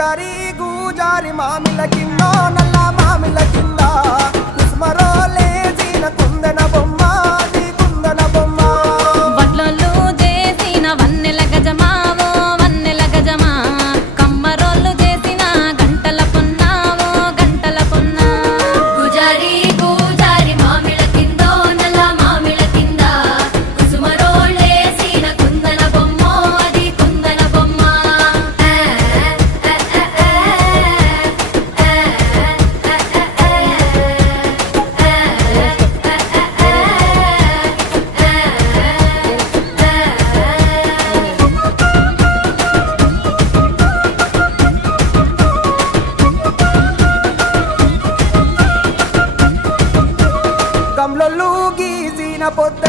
పూజారి గూజారి మామిల కింద నల్ల మామిల కింద కుస్మరో లేచిన కుందన బొమ్మ నీ కుందన బొమ్మ వడ్లలు చేసిన వన్నెల గజమావో వన్నెల గజమా కమ్మరోళ్ళు చేసిన గంటల పొన్నావో గంటల పొన్నా పూజారి గూజారి మామిల కిందో నల్ల మామిల కింద కుసుమరోళ్ళేసిన కుందన బొమ్మ అది కుందన బొమ్మ గమ్లొల్లు గీసిన పొద్ద